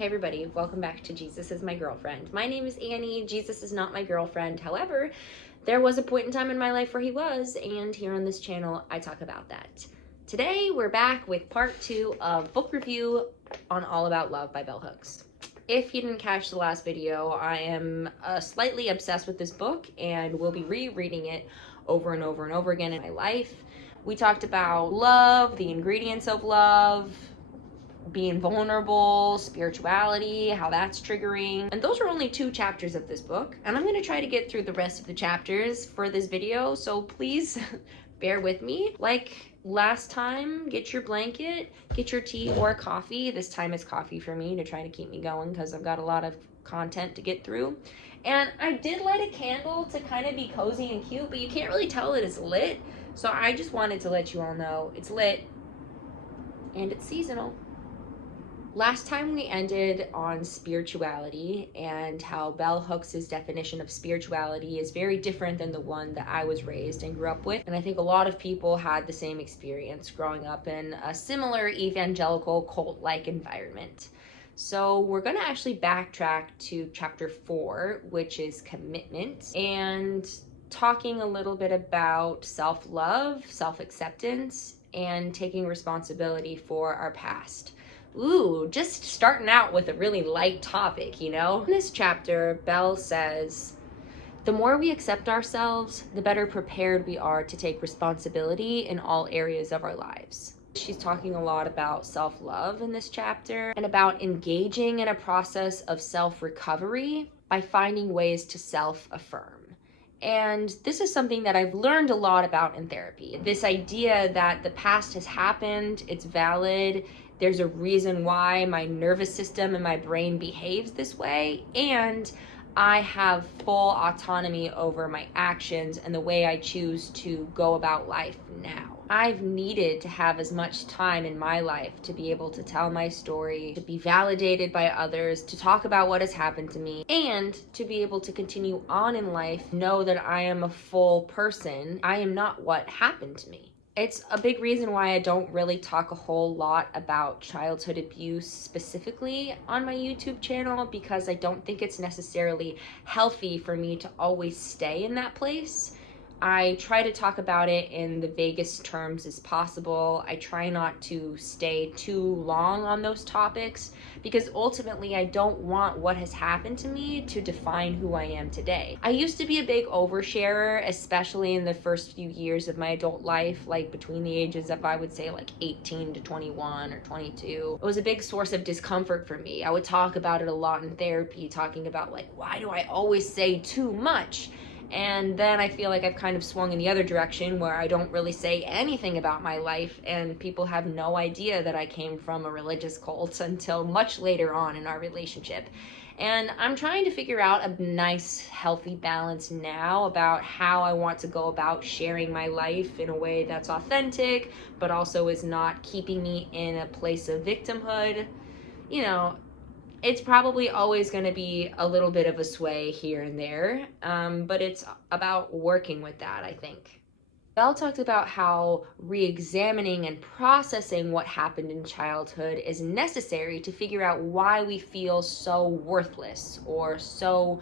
Hey everybody, welcome back to Jesus is My Girlfriend. My name is Annie. Jesus is not my girlfriend. However, there was a point in time in my life where he was, and here on this channel, I talk about that. Today, we're back with part 2 of book review on All About Love by Bell Hooks. If you didn't catch the last video, I am slightly obsessed with this book and will be rereading it over and over and over again in my life. We talked about love, the ingredients of love, being vulnerable, spirituality, how that's triggering. And those are only 2 chapters of this book. And I'm gonna try to get through the rest of the chapters for this video, so please bear with me. Like last time, get your blanket, get your tea or coffee. This time it's coffee for me to try to keep me going because I've got a lot of content to get through. And I did light a candle to kind of be cozy and cute, but you can't really tell it is lit. So I just wanted to let you all know it's lit and it's seasonal. Last time we ended on spirituality and how Bell Hooks' definition of spirituality is very different than the one that I was raised and grew up with. And I think a lot of people had the same experience growing up in a similar evangelical cult-like environment. So we're gonna actually backtrack to chapter 4, which is commitment, and talking a little bit about self-love, self-acceptance, and taking responsibility for our past. Ooh, just starting out with a really light topic, you know? In this chapter, Belle says, the more we accept ourselves, the better prepared we are to take responsibility in all areas of our lives. She's talking a lot about self-love in this chapter and about engaging in a process of self-recovery by finding ways to self-affirm. And this is something that I've learned a lot about in therapy. This idea that the past has happened, it's valid, there's a reason why my nervous system and my brain behaves this way, and I have full autonomy over my actions and the way I choose to go about life now. I've needed to have as much time in my life to be able to tell my story, to be validated by others, to talk about what has happened to me, and to be able to continue on in life, know that I am a full person. I am not what happened to me. It's a big reason why I don't really talk a whole lot about childhood abuse specifically on my YouTube channel, because I don't think it's necessarily healthy for me to always stay in that place. I try to talk about it in the vaguest terms as possible. I try not to stay too long on those topics because ultimately I don't want what has happened to me to define who I am today. I used to be a big oversharer, especially in the first few years of my adult life, like between the ages of, I would say, like 18 to 21 or 22. It was a big source of discomfort for me. I would talk about it a lot in therapy, talking about like, why do I always say too much? And then I feel like I've kind of swung in the other direction where I don't really say anything about my life and people have no idea that I came from a religious cult until much later on in our relationship. And I'm trying to figure out a nice, healthy balance now about how I want to go about sharing my life in a way that's authentic, but also is not keeping me in a place of victimhood. You know, it's probably always going to be a little bit of a sway here and there, but it's about working with that, I think. Belle talked about how re-examining and processing what happened in childhood is necessary to figure out why we feel so worthless or so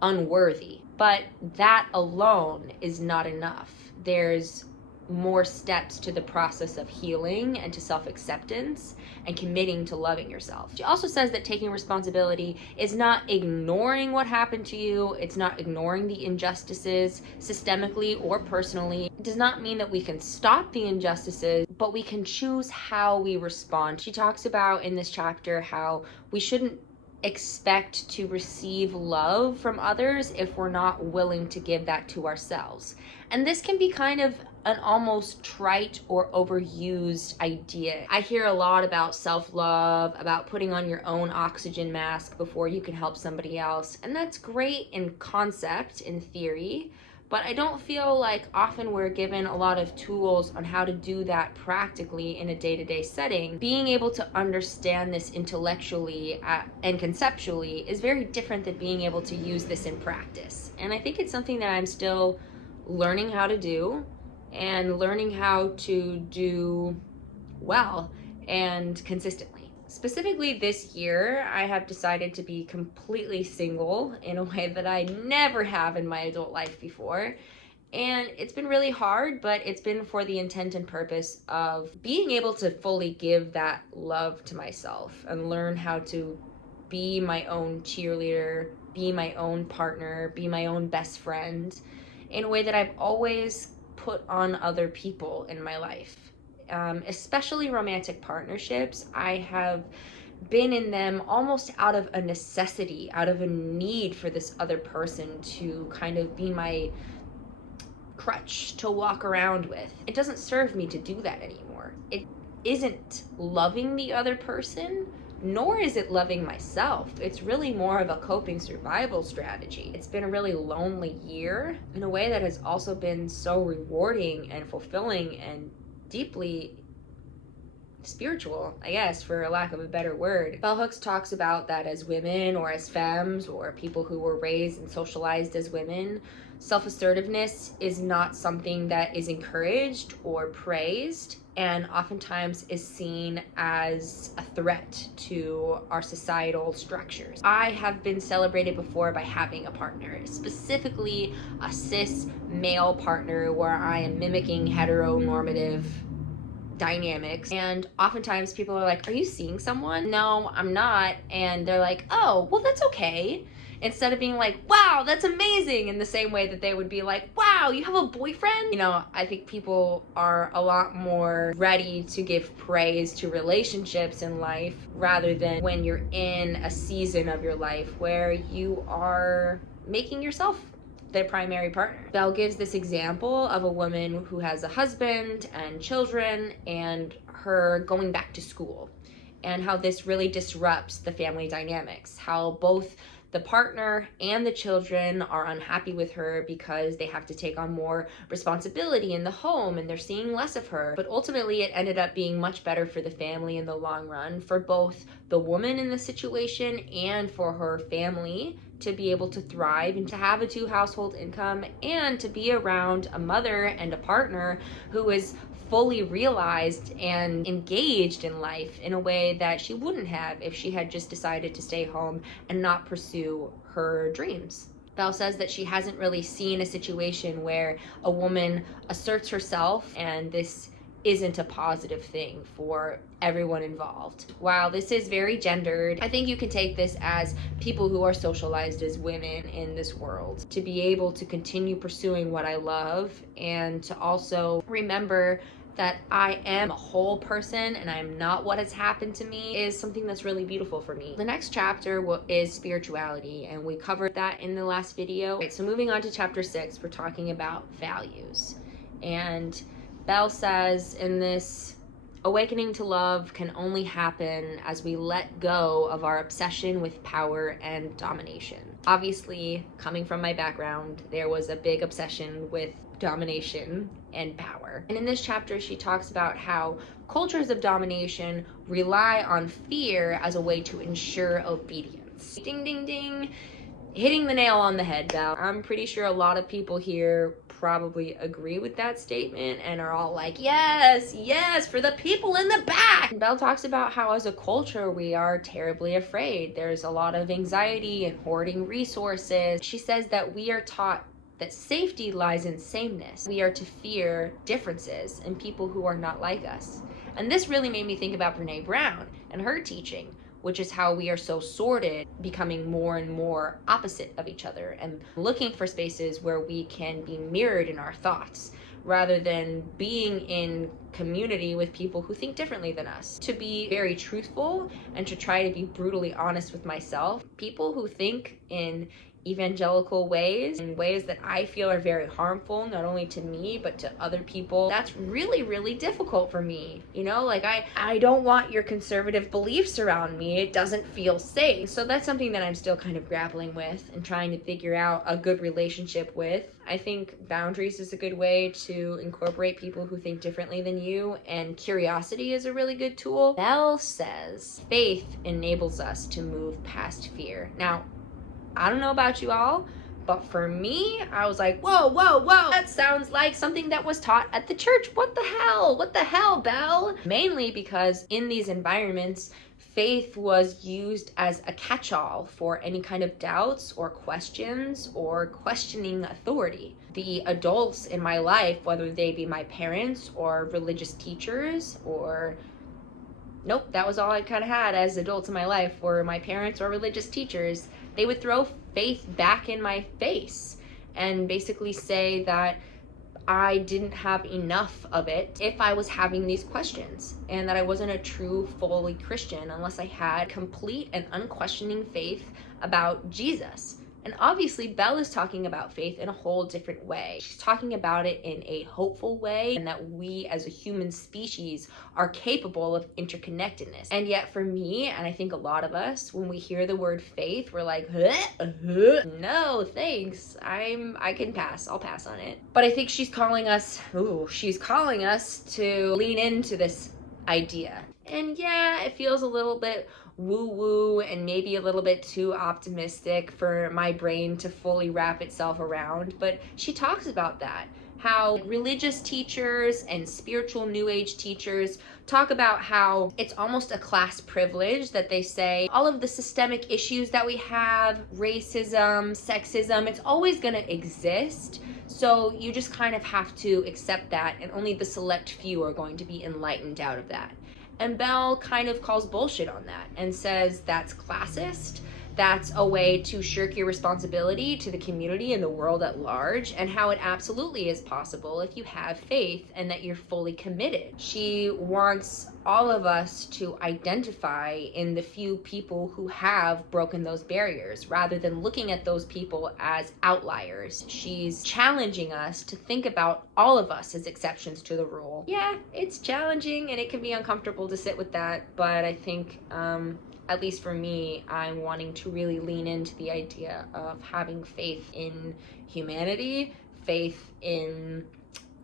unworthy. But that alone is not enough. There's more steps to the process of healing and to self-acceptance and committing to loving yourself. She also says that taking responsibility is not ignoring what happened to you. It's not ignoring the injustices systemically or personally. It does not mean that we can stop the injustices, but we can choose how we respond. She talks about in this chapter how we shouldn't expect to receive love from others if we're not willing to give that to ourselves. And this can be kind of an almost trite or overused idea. I hear a lot about self-love, about putting on your own oxygen mask before you can help somebody else. And that's great in concept, in theory, but I don't feel like often we're given a lot of tools on how to do that practically in a day-to-day setting. Being able to understand this intellectually and conceptually is very different than being able to use this in practice. And I think it's something that I'm still learning how to do and learning how to do well and consistently. Specifically this year, I have decided to be completely single in a way that I never have in my adult life before. And it's been really hard, but it's been for the intent and purpose of being able to fully give that love to myself and learn how to be my own cheerleader, be my own partner, be my own best friend in a way that I've always put on other people in my life. Especially romantic partnerships, I have been in them almost out of a necessity, out of a need for this other person to kind of be my crutch to walk around with. It doesn't serve me to do that anymore. It isn't loving the other person, nor is it loving myself. It's really more of a coping survival strategy. It's been a really lonely year in a way that has also been so rewarding and fulfilling and deeply spiritual, I guess, for a lack of a better word. Bell Hooks talks about that as women or as femmes or people who were raised and socialized as women, self-assertiveness is not something that is encouraged or praised, and oftentimes is seen as a threat to our societal structures. I have been celebrated before by having a partner, specifically a cis male partner where I am mimicking heteronormative dynamics, and oftentimes people are like, are you seeing someone? No, I'm not. And they're like, oh, well, that's okay, instead of being like, wow, that's amazing, in the same way that they would be like, wow, you have a boyfriend? You know, I think people are a lot more ready to give praise to relationships in life rather than when you're in a season of your life where you are making yourself their primary partner. Belle gives this example of a woman who has a husband and children and her going back to school, and how this really disrupts the family dynamics, how both the partner and the children are unhappy with her because they have to take on more responsibility in the home and they're seeing less of her. But ultimately it ended up being much better for the family in the long run, for both the woman in the situation and for her family to be able to thrive and to have a 2-household income and to be around a mother and a partner who is fully realized and engaged in life in a way that she wouldn't have if she had just decided to stay home and not pursue her dreams. Belle says that she hasn't really seen a situation where a woman asserts herself and this isn't a positive thing for everyone involved. While this is very gendered, I think you can take this as people who are socialized as women in this world to be able to continue pursuing what I love and to also remember that I am a whole person and I'm not what has happened to me is something that's really beautiful for me. The next chapter is spirituality, and we covered that in the last video. Okay, so moving on to chapter 6, we're talking about values. And Belle says in this, awakening to love can only happen as we let go of our obsession with power and domination. Obviously, coming from my background, there was a big obsession with domination and power. And in this chapter, she talks about how cultures of domination rely on fear as a way to ensure obedience. Ding, ding, ding. Hitting the nail on the head, Belle. I'm pretty sure a lot of people here probably agree with that statement and are all like, yes, yes, for the people in the back. And Belle talks about how as a culture we are terribly afraid. There's a lot of anxiety and hoarding resources. She says that we are taught that safety lies in sameness. We are to fear differences and people who are not like us. And this really made me think about Brene Brown and her teaching, which is how we are so sorted, becoming more and more opposite of each other and looking for spaces where we can be mirrored in our thoughts rather than being in community with people who think differently than us. To be very truthful and to try to be brutally honest with myself, people who think in evangelical ways, in ways that I feel are very harmful, not only to me, but to other people, that's really, really difficult for me. You know, like I don't want your conservative beliefs around me. It doesn't feel safe. So that's something that I'm still kind of grappling with and trying to figure out a good relationship with. I think boundaries is a good way to incorporate people who think differently than you, and curiosity is a really good tool. Belle says faith enables us to move past fear. Now, I don't know about you all, but for me, I was like, whoa, whoa, whoa, that sounds like something that was taught at the church. What the hell? What the hell, Belle? Mainly because in these environments, faith was used as a catch-all for any kind of doubts or questions or questioning authority. The adults in my life, whether they be my parents or religious teachers or nope, that was all I kind of had as adults in my life were my parents or religious teachers. They would throw faith back in my face and basically say that I didn't have enough of it if I was having these questions, and that I wasn't a true, fully Christian unless I had complete and unquestioning faith about Jesus. And obviously, Belle is talking about faith in a whole different way. She's talking about it in a hopeful way, and that we as a human species are capable of interconnectedness. And yet for me, and I think a lot of us, when we hear the word faith, we're like, no, thanks. I can pass. I'll pass on it. But I think she's calling us to lean into this idea. And yeah, it feels a little bit woo-woo and maybe a little bit too optimistic for my brain to fully wrap itself around, but she talks about that, how religious teachers and spiritual new age teachers talk about how it's almost a class privilege, that they say all of the systemic issues that we have, racism, sexism, it's always going to exist. So you just kind of have to accept that, and only the select few are going to be enlightened out of that. And Belle kind of calls bullshit on that and says that's classist, that's a way to shirk your responsibility to the community and the world at large, and how it absolutely is possible if you have faith and that you're fully committed. She wants all of us to identify in the few people who have broken those barriers rather than looking at those people as outliers. She's challenging us to think about all of us as exceptions to the rule. Yeah, it's challenging and it can be uncomfortable to sit with that, but I think at least for me, I'm wanting to really lean into the idea of having faith in humanity, faith in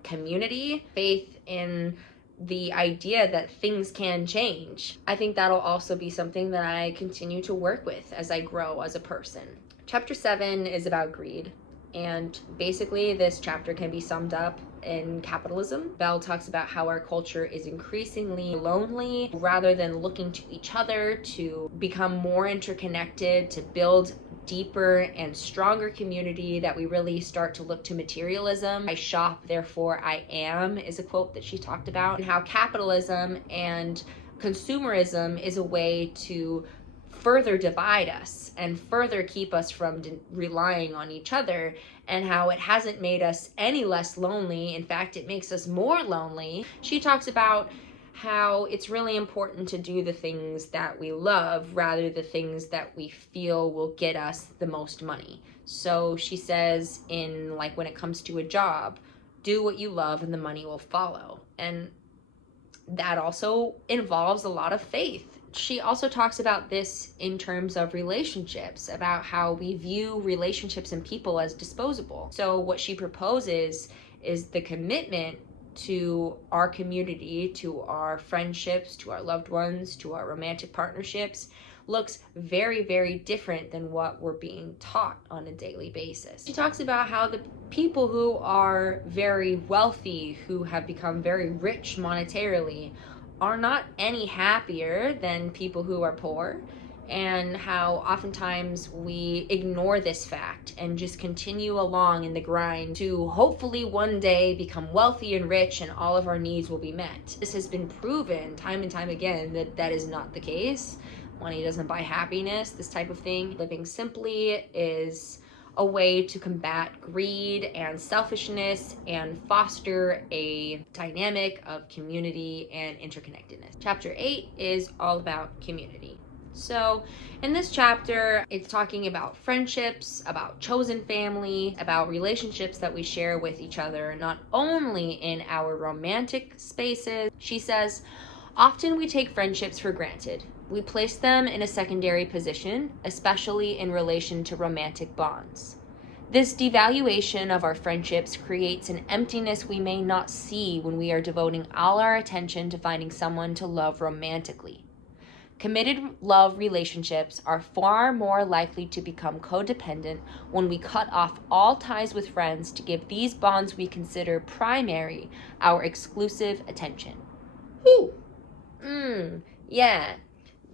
community, faith in the idea that things can change. I think that'll also be something that I continue to work with as I grow as a person. Chapter 7 is about greed. And basically, this chapter can be summed up in capitalism. Belle talks about how our culture is increasingly lonely rather than looking to each other to become more interconnected, to build deeper and stronger community, that we really start to look to materialism. I shop, therefore I am, is a quote that she talked about, and how capitalism and consumerism is a way to further divide us and further keep us from relying on each other, and how it hasn't made us any less lonely. In fact, it makes us more lonely. She talks about how it's really important to do the things that we love rather than the things that we feel will get us the most money. So she says, in like when it comes to a job, do what you love and the money will follow. And that also involves a lot of faith. She also talks about this in terms of relationships, about how we view relationships and people as disposable. So what she proposes is the commitment to our community, to our friendships, to our loved ones, to our romantic partnerships, looks very, very different than what we're being taught on a daily basis. She talks about how the people who are very wealthy, who have become very rich monetarily, are not any happier than people who are poor, and how oftentimes we ignore this fact and just continue along in the grind to hopefully one day become wealthy and rich and all of our needs will be met. This has been proven time and time again that that is not the case. Money doesn't buy happiness, this type of thing. Living simply is a way to combat greed and selfishness and foster a dynamic of community and interconnectedness. Chapter 8 is all about community. So in this chapter, it's talking about friendships, about chosen family, about relationships that we share with each other, not only in our romantic spaces. She says, often we take friendships for granted. We place them in a secondary position, especially in relation to romantic bonds. This devaluation of our friendships creates an emptiness we may not see when we are devoting all our attention to finding someone to love romantically. Committed love relationships are far more likely to become codependent when we cut off all ties with friends to give these bonds we consider primary our exclusive attention. Yeah.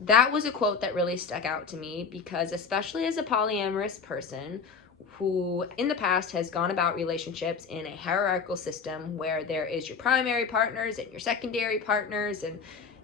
That was a quote that really stuck out to me because, especially as a polyamorous person who in the past has gone about relationships in a hierarchical system where there is your primary partners and your secondary partners and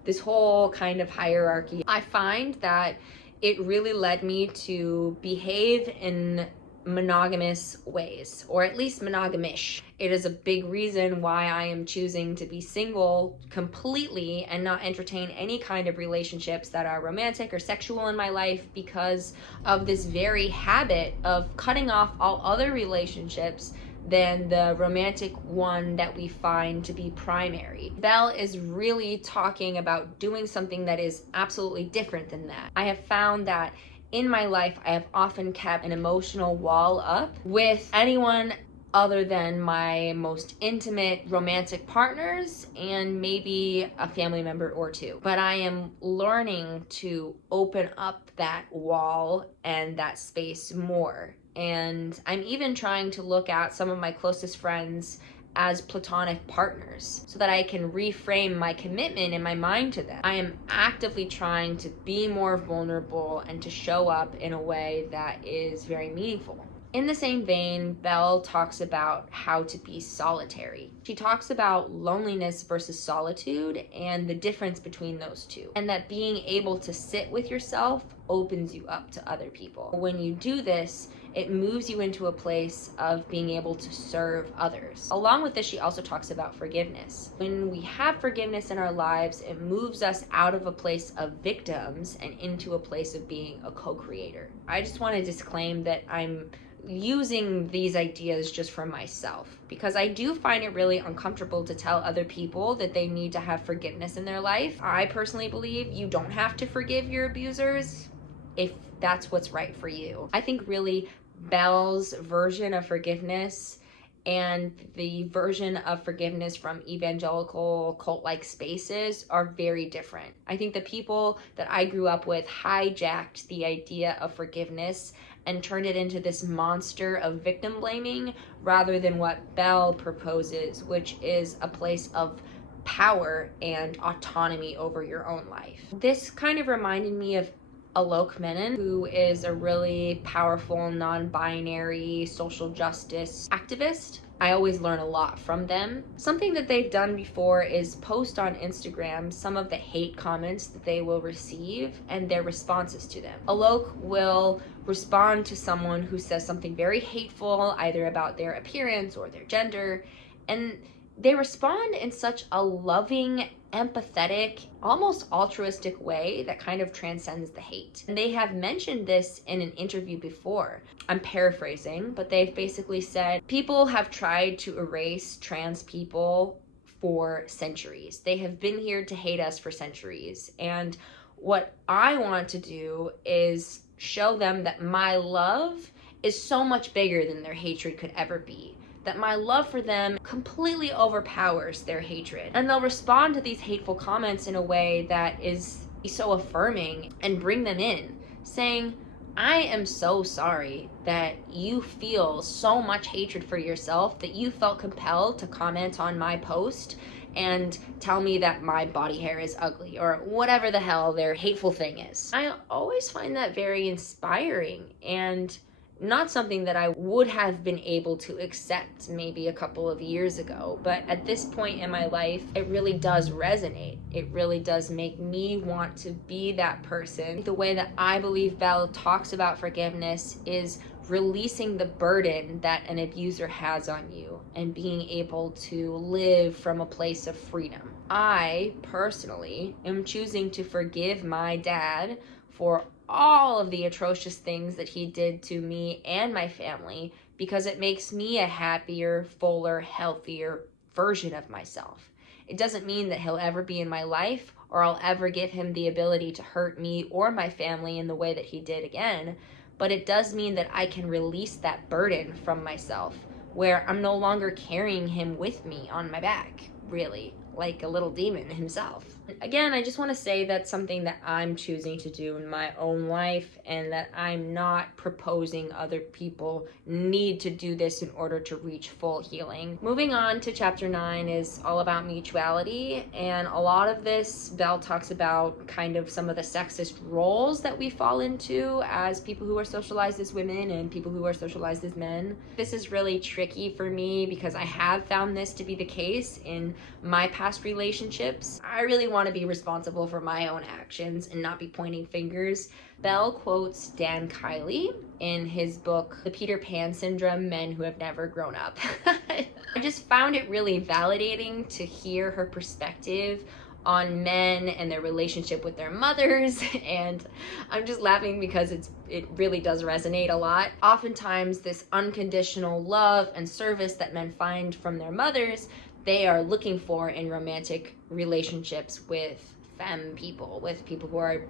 this whole kind of hierarchy, I find that it really led me to behave in monogamous ways, or at least monogamish. It is a big reason why I am choosing to be single completely and not entertain any kind of relationships that are romantic or sexual in my life, because of this very habit of cutting off all other relationships than the romantic one that we find to be primary. Belle is really talking about doing something that is absolutely different than that. I have found that in my life, I have often kept an emotional wall up with anyone other than my most intimate romantic partners and maybe a family member or two. But I am learning to open up that wall and that space more. And I'm even trying to look at some of my closest friends as platonic partners so that I can reframe my commitment in my mind to them. I am actively trying to be more vulnerable and to show up in a way that is very meaningful. In the same vein, Belle talks about how to be solitary. She talks about loneliness versus solitude and the difference between those two, and that being able to sit with yourself opens you up to other people. When you do this, it moves you into a place of being able to serve others. Along with this, she also talks about forgiveness. When we have forgiveness in our lives, it moves us out of a place of victims and into a place of being a co-creator. I just want to disclaim that I'm using these ideas just for myself, because I do find it really uncomfortable to tell other people that they need to have forgiveness in their life. I personally believe you don't have to forgive your abusers if that's what's right for you. I think really Belle's version of forgiveness and the version of forgiveness from evangelical cult-like spaces are very different. I think the people that I grew up with hijacked the idea of forgiveness and turned it into this monster of victim blaming rather than what Belle proposes, which is a place of power and autonomy over your own life. This kind of reminded me of Alok Menon, who is a really powerful non-binary social justice activist. I always learn a lot from them. Something that they've done before is post on Instagram some of the hate comments that they will receive and their responses to them. Alok will respond to someone who says something very hateful, either about their appearance or their gender, and they respond in such a loving, empathetic, almost altruistic way that kind of transcends the hate. And they have mentioned this in an interview before. I'm paraphrasing, but they've basically said people have tried to erase trans people for centuries. They have been here to hate us for centuries. And what I want to do is show them that my love is so much bigger than their hatred could ever be. That my love for them completely overpowers their hatred. And they'll respond to these hateful comments in a way that is so affirming and bring them in, saying, I am so sorry that you feel so much hatred for yourself that you felt compelled to comment on my post and tell me that my body hair is ugly, or whatever the hell their hateful thing is. I always find that very inspiring and not something that I would have been able to accept maybe a couple of years ago, but at this point in my life, it really does resonate. It really does make me want to be that person. The way that I believe Belle talks about forgiveness is releasing the burden that an abuser has on you and being able to live from a place of freedom. I personally am choosing to forgive my dad for all of the atrocious things that he did to me and my family, because it makes me a happier, fuller, healthier version of myself. It doesn't mean that he'll ever be in my life or I'll ever give him the ability to hurt me or my family in the way that he did again, but it does mean that I can release that burden from myself, where I'm no longer carrying him with me on my back, really. like a little demon himself. Again, I just want to say that's something that I'm choosing to do in my own life, and that I'm not proposing other people need to do this in order to reach full healing. Moving on to chapter 9 is all about mutuality, and a lot of this, Belle talks about kind of some of the sexist roles that we fall into as people who are socialized as women and people who are socialized as men. This is really tricky for me because I have found this to be the case in my past relationships. I really want to be responsible for my own actions and not be pointing fingers. Belle quotes Dan Kiley in his book, The Peter Pan Syndrome, Men Who Have Never Grown Up. I just found it really validating to hear her perspective on men and their relationship with their mothers, and I'm just laughing because it really does resonate a lot. Oftentimes this unconditional love and service that men find from their mothers, they are looking for in romantic relationships with femme people, with people who are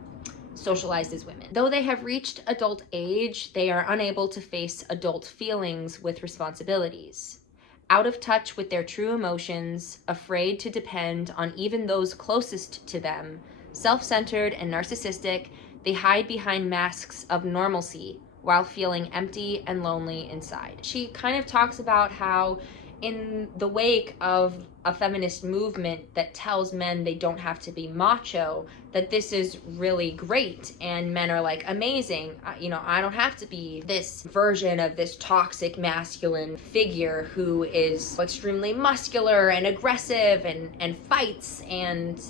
socialized as women. Though they have reached adult age, they are unable to face adult feelings with responsibilities. Out of touch with their true emotions, afraid to depend on even those closest to them, self-centered and narcissistic, they hide behind masks of normalcy while feeling empty and lonely inside. She kind of talks about how in the wake of a feminist movement that tells men they don't have to be macho, that this is really great, and men are like, amazing, I don't have to be this version of this toxic masculine figure who is extremely muscular and aggressive and fights and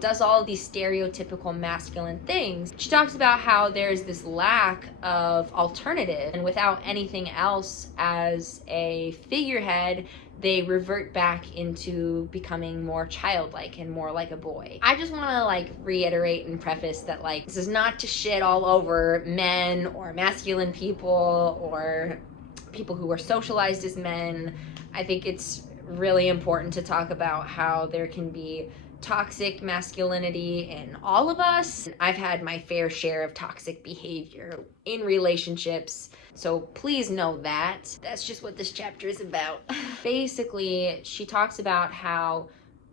does all these stereotypical masculine things. She talks about how there's this lack of alternative, and without anything else as a figurehead, they revert back into becoming more childlike and more like a boy. I just want to reiterate and preface that this is not to shit all over men or masculine people or people who are socialized as men. I think it's really important to talk about how there can be toxic masculinity in all of us. I've had my fair share of toxic behavior in relationships, so please know that. That's just what this chapter is about. Basically, she talks about how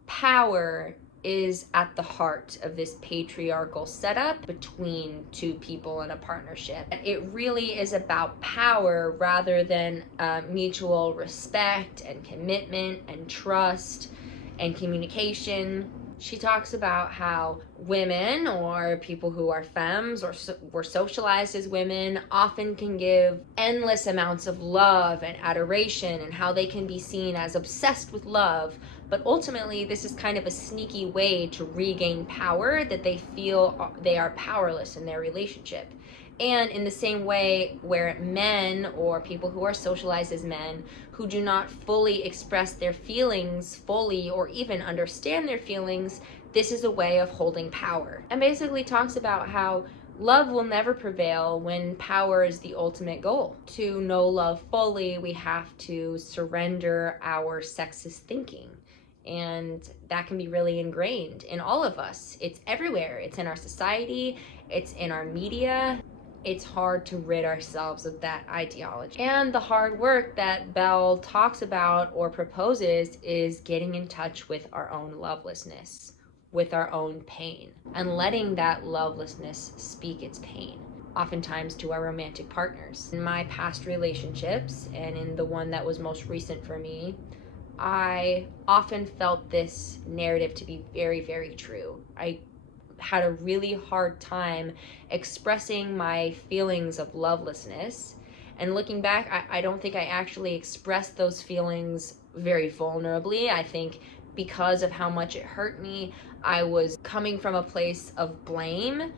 power is at the heart of this patriarchal setup between two people in a partnership. It really is about power rather than mutual respect and commitment and trust and communication. She talks about how women or people who are femmes or were socialized as women often can give endless amounts of love and adoration, and how they can be seen as obsessed with love, but ultimately this is kind of a sneaky way to regain power, that they feel they are powerless in their relationship. And in the same way where men or people who are socialized as men who do not fully express their feelings fully or even understand their feelings, this is a way of holding power. And basically talks about how love will never prevail when power is the ultimate goal. To know love fully, we have to surrender our sexist thinking. And that can be really ingrained in all of us. It's everywhere. It's in our society. It's in our media. It's hard to rid ourselves of that ideology. And the hard work that Belle talks about or proposes is getting in touch with our own lovelessness, with our own pain, and letting that lovelessness speak its pain, oftentimes to our romantic partners. In my past relationships, and in the one that was most recent for me, I often felt this narrative to be very, very true. I had a really hard time expressing my feelings of lovelessness. And looking back, I don't think I actually expressed those feelings very vulnerably. I think because of how much it hurt me, I was coming from a place of blame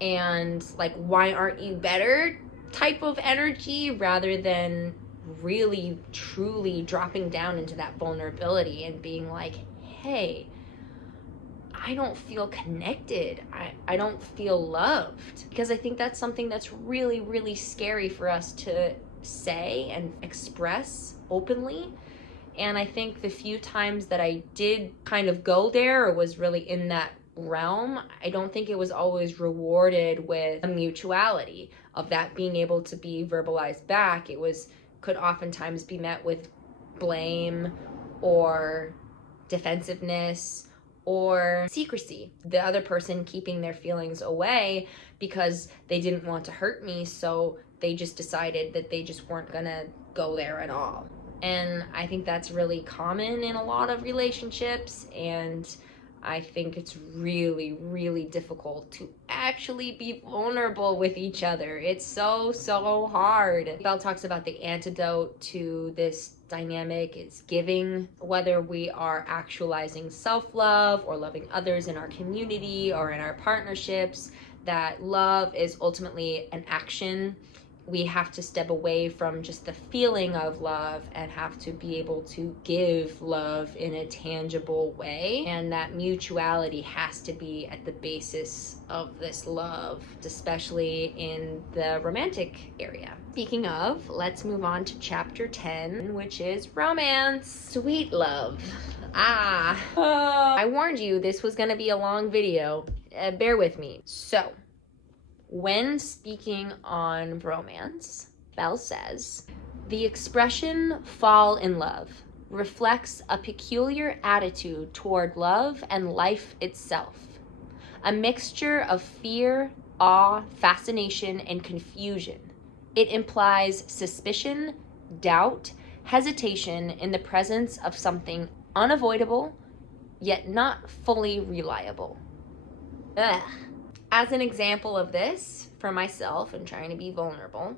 and why aren't you better type of energy, rather than really truly dropping down into that vulnerability and being like, hey, I don't feel connected. I don't feel loved. Because I think that's something that's really, really scary for us to say and express openly. And I think the few times that I did kind of go there or was really in that realm, I don't think it was always rewarded with a mutuality of that being able to be verbalized back. It could oftentimes be met with blame or defensiveness, or secrecy. The other person keeping their feelings away because they didn't want to hurt me, so they just decided that they just weren't gonna go there at all. And I think that's really common in a lot of relationships, and I think it's really, really difficult to actually be vulnerable with each other. It's so hard. Bell talks about the antidote to this dynamic is giving, whether we are actualizing self-love or loving others in our community or in our partnerships, that love is ultimately an action. We have to step away from just the feeling of love and have to be able to give love in a tangible way. And that mutuality has to be at the basis of this love, especially in the romantic area. Speaking of, let's move on to chapter 10, which is romance. Sweet love. I warned you this was gonna be a long video. Bear with me. So, when speaking on romance, Bell says, the expression fall in love reflects a peculiar attitude toward love and life itself, a mixture of fear, awe, fascination, and confusion. It implies suspicion, doubt, hesitation in the presence of something unavoidable, yet not fully reliable. Ugh. As an example of this, for myself and trying to be vulnerable,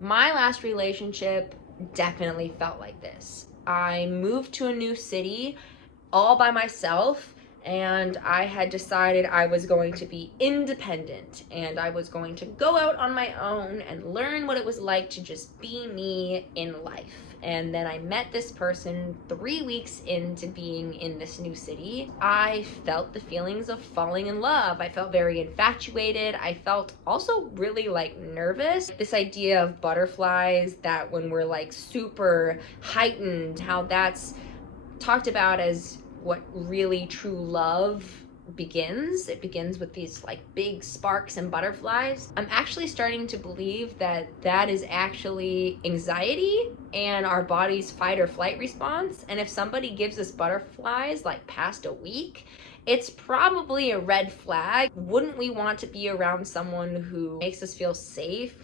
my last relationship definitely felt like this. I moved to a new city all by myself, and I had decided I was going to be independent and I was going to go out on my own and learn what it was like to just be me in life. And then I met this person 3 weeks into being in this new city. I felt the feelings of falling in love. I felt very infatuated. I felt also really like nervous. This idea of butterflies, that when we're like super heightened, how that's talked about as what really true love begins. It begins with these like big sparks and butterflies. I'm actually starting to believe that that is actually anxiety and our body's fight or flight response. And if somebody gives us butterflies like past a week, it's probably a red flag. Wouldn't we want to be around someone who makes us feel safe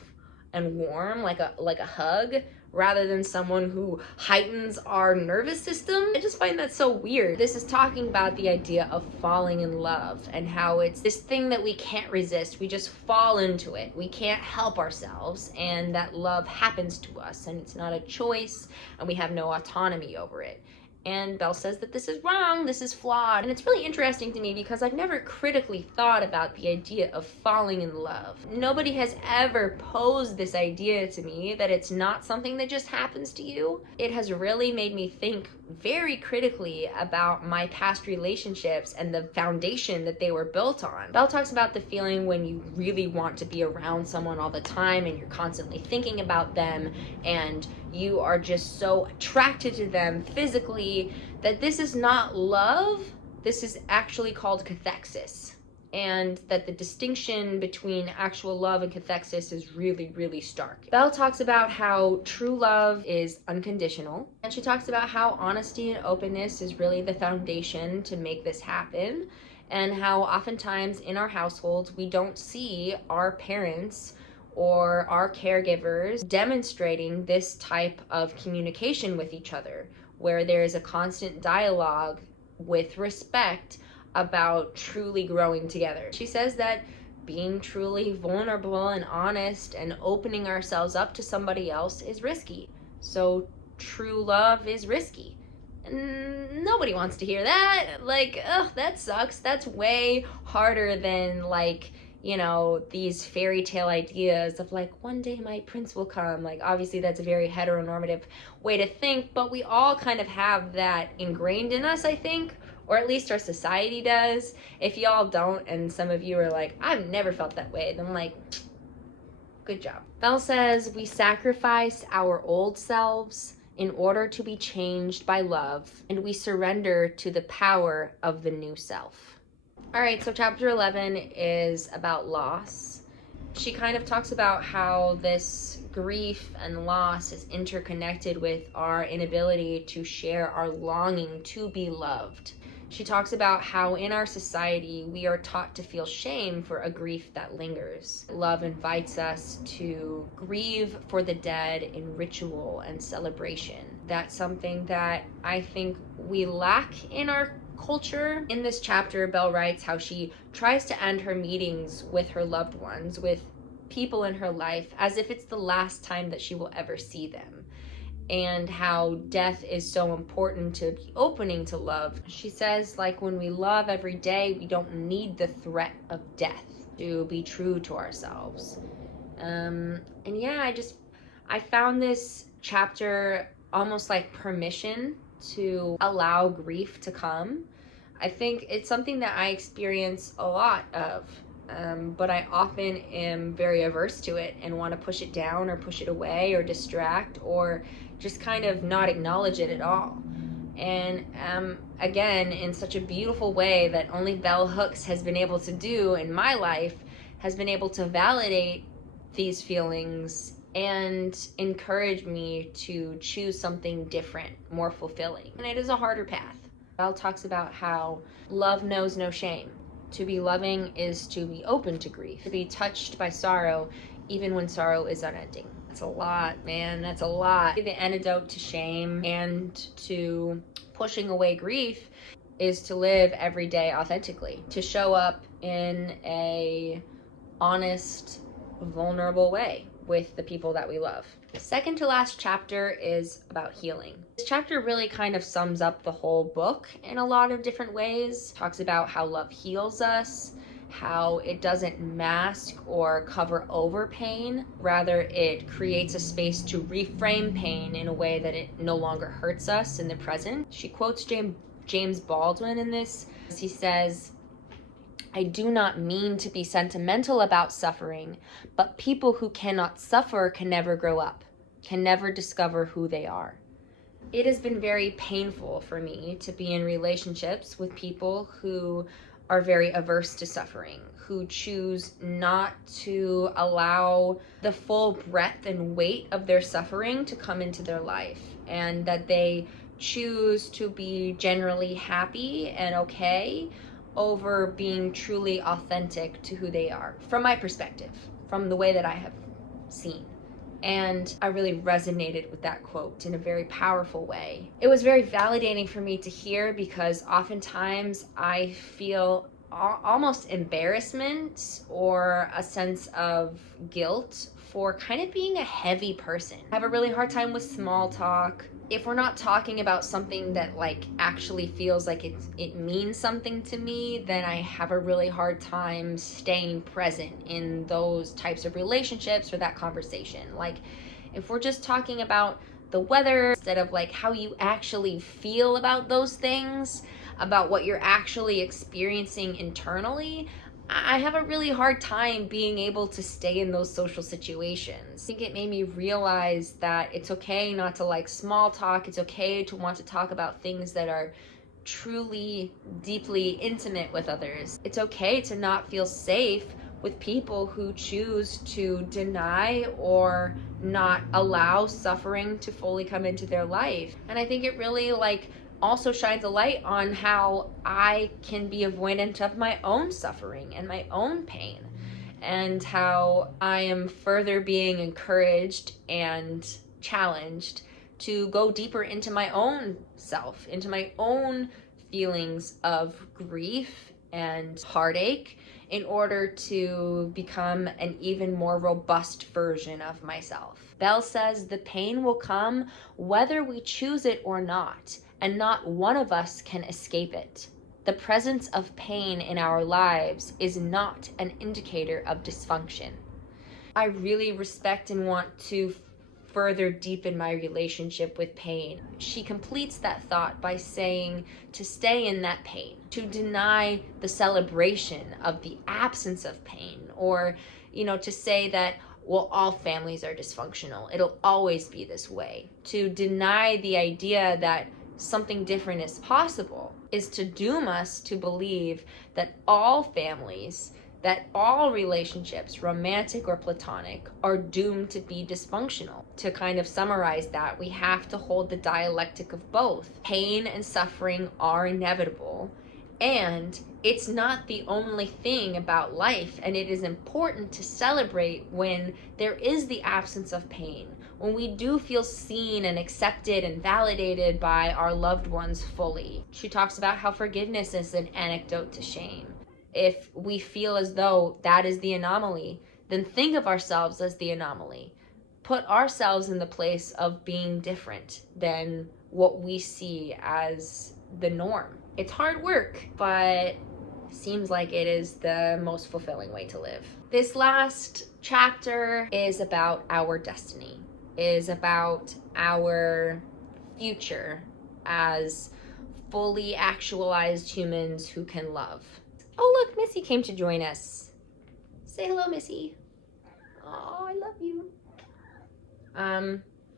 and warm, like a hug, rather than someone who heightens our nervous system? I just find that so weird. This is talking about the idea of falling in love and how it's this thing that we can't resist. We just fall into it. We can't help ourselves, and that love happens to us, and it's not a choice, and we have no autonomy over it. And Bell says that this is wrong, this is flawed. And it's really interesting to me because I've never critically thought about the idea of falling in love. Nobody has ever posed this idea to me that it's not something that just happens to you. It has really made me think very critically about my past relationships and the foundation that they were built on. Bell talks about the feeling when you really want to be around someone all the time and you're constantly thinking about them and you are just so attracted to them physically that this is not love. This is actually called cathexis. And that the distinction between actual love and cathexis is really, really stark. Bell talks about how true love is unconditional. And she talks about how honesty and openness is really the foundation to make this happen. And how oftentimes in our households, we don't see our parents or our caregivers demonstrating this type of communication with each other, where there is a constant dialogue with respect about truly growing together. She says that being truly vulnerable and honest and opening ourselves up to somebody else is risky. So true love is risky. And nobody wants to hear that. Like, ugh, that sucks. That's way harder than like, you know, these fairy tale ideas of like, one day my prince will come. Like, obviously that's a very heteronormative way to think, but we all kind of have that ingrained in us, I think, or at least our society does. If y'all don't, and some of you are like, I've never felt that way, then like, good job. Bell says we sacrifice our old selves in order to be changed by love, and we surrender to the power of the new self. All right, so chapter 11 is about loss. She kind of talks about how this grief and loss is interconnected with our inability to share our longing to be loved. She talks about how in our society we are taught to feel shame for a grief that lingers. Love invites us to grieve for the dead in ritual and celebration. That's something that I think we lack in our culture. In this chapter, Belle writes how she tries to end her meetings with her loved ones, with people in her life, as if it's the last time that she will ever see them, and how death is so important to be opening to love. She says, like, when we love every day, we don't need the threat of death to be true to ourselves. And yeah, I found this chapter almost like permission to allow grief to come. I think it's something that I experience a lot of, but I often am very averse to it and want to push it down or push it away or distract or just kind of not acknowledge it at all. And again, in such a beautiful way that only Bell Hooks has been able to do in my life, has been able to validate these feelings and encourage me to choose something different, more fulfilling. And it is a harder path. Belle talks about how love knows no shame. To be loving is to be open to grief, to be touched by sorrow, even when sorrow is unending. That's a lot, man. That's a lot. The antidote to shame and to pushing away grief is to live every day authentically, to show up in a honest, vulnerable way with the people that we love. The second to last chapter is about healing. This chapter really kind of sums up the whole book in a lot of different ways. It talks about how love heals us, how it doesn't mask or cover over pain. Rather, it creates a space to reframe pain in a way that it no longer hurts us in the present. She quotes James Baldwin in this. He says, "I do not mean to be sentimental about suffering, but people who cannot suffer can never grow up, can never discover who they are." It has been very painful for me to be in relationships with people who are very averse to suffering, who choose not to allow the full breadth and weight of their suffering to come into their life, and that they choose to be generally happy and okay over being truly authentic to who they are, from my perspective, from the way that I have seen. And I really resonated with that quote in a very powerful way. It was very validating for me to hear, because oftentimes I feel almost embarrassment or a sense of guilt for kind of being a heavy person. I have a really hard time with small talk. If we're not talking about something that like actually feels like it means something to me, then I have a really hard time staying present in those types of relationships or that conversation. Like, if we're just talking about the weather instead of like how you actually feel about those things, about what you're actually experiencing internally, I have a really hard time being able to stay in those social situations. I think it made me realize that it's okay not to like small talk. It's okay to want to talk about things that are truly, deeply intimate with others. It's okay to not feel safe with people who choose to deny or not allow suffering to fully come into their life. And I think it really also shines a light on how I can be avoidant of my own suffering and my own pain, and how I am further being encouraged and challenged to go deeper into my own self, into my own feelings of grief and heartache, in order to become an even more robust version of myself. Belle says the pain will come whether we choose it or not, and not one of us can escape it. The presence of pain in our lives is not an indicator of dysfunction. I really respect and want to further deepen my relationship with pain. She completes that thought by saying to stay in that pain, to deny the celebration of the absence of pain, or, to say that, well, all families are dysfunctional. It'll always be this way. To deny the idea that something different is possible is to doom us to believe that all families that all relationships, romantic or platonic, are doomed to be dysfunctional. To kind of summarize that, we have to hold the dialectic of both. Pain and suffering are inevitable, and it's not the only thing about life, and it is important to celebrate when there is the absence of pain, when we do feel seen and accepted and validated by our loved ones fully. She talks about how forgiveness is an antidote to shame. If we feel as though that is the anomaly, then think of ourselves as the anomaly. Put ourselves in the place of being different than what we see as the norm. It's hard work, but seems like it is the most fulfilling way to live. This last chapter is about our destiny, is about our future as fully actualized humans who can love. Oh look, Missy came to join us. Say hello, Missy. Oh, I love you.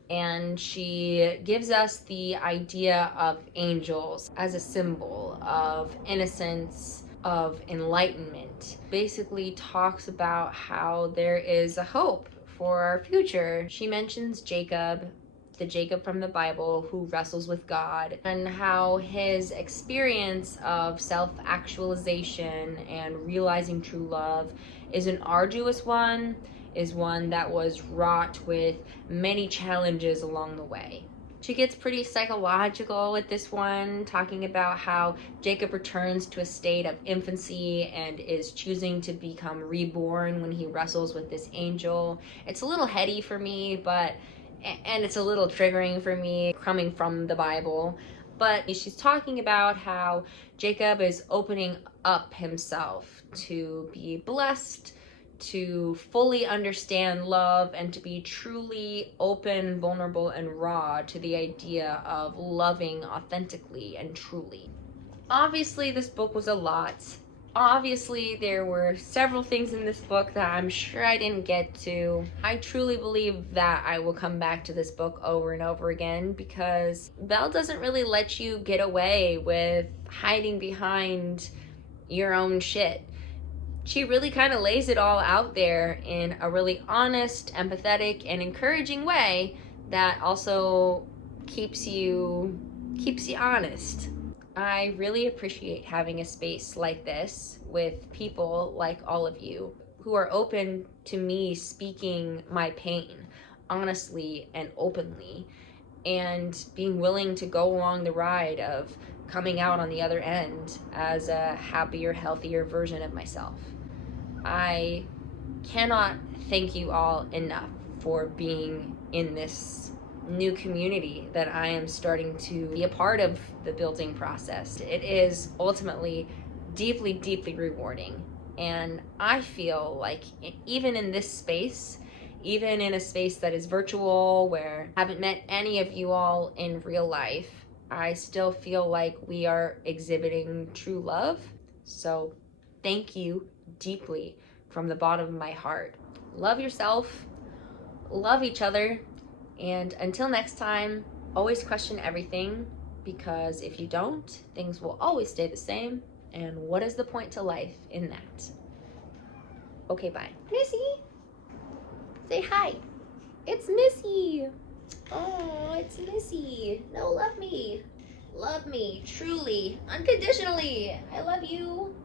And she gives us the idea of angels as a symbol of innocence, of enlightenment. Basically talks about how there is a hope for our future. She mentions Jacob, the Jacob from the Bible who wrestles with God, and how his experience of self-actualization and realizing true love is an arduous one, is one that was wrought with many challenges along the way. She gets pretty psychological with this one, talking about how Jacob returns to a state of infancy and is choosing to become reborn when he wrestles with this angel. It's a little heady for me, and it's a little triggering for me coming from the Bible. But she's talking about how Jacob is opening up himself to be blessed, to fully understand love, and to be truly open, vulnerable, and raw to the idea of loving authentically and truly. Obviously, this book was a lot. Obviously, there were several things in this book that I'm sure I didn't get to. I truly believe that I will come back to this book over and over again, because Belle doesn't really let you get away with hiding behind your own shit. She really kind of lays it all out there in a really honest, empathetic, and encouraging way that also keeps you honest. I really appreciate having a space like this with people like all of you who are open to me speaking my pain honestly and openly, and being willing to go along the ride of coming out on the other end as a happier, healthier version of myself. I cannot thank you all enough for being in this new community that I am starting to be a part of the building process. It is ultimately deeply, deeply rewarding. And I feel like even in this space, even in a space that is virtual, where I haven't met any of you all in real life, I still feel like we are exhibiting true love. So thank you deeply from the bottom of my heart. Love yourself, love each other, and until next time, always question everything, because if you don't, things will always stay the same, and what is the point to life in that? Okay, bye. Missy, say hi. It's Missy. Oh, it's Missy. No, love me. Love me, truly, unconditionally. I love you.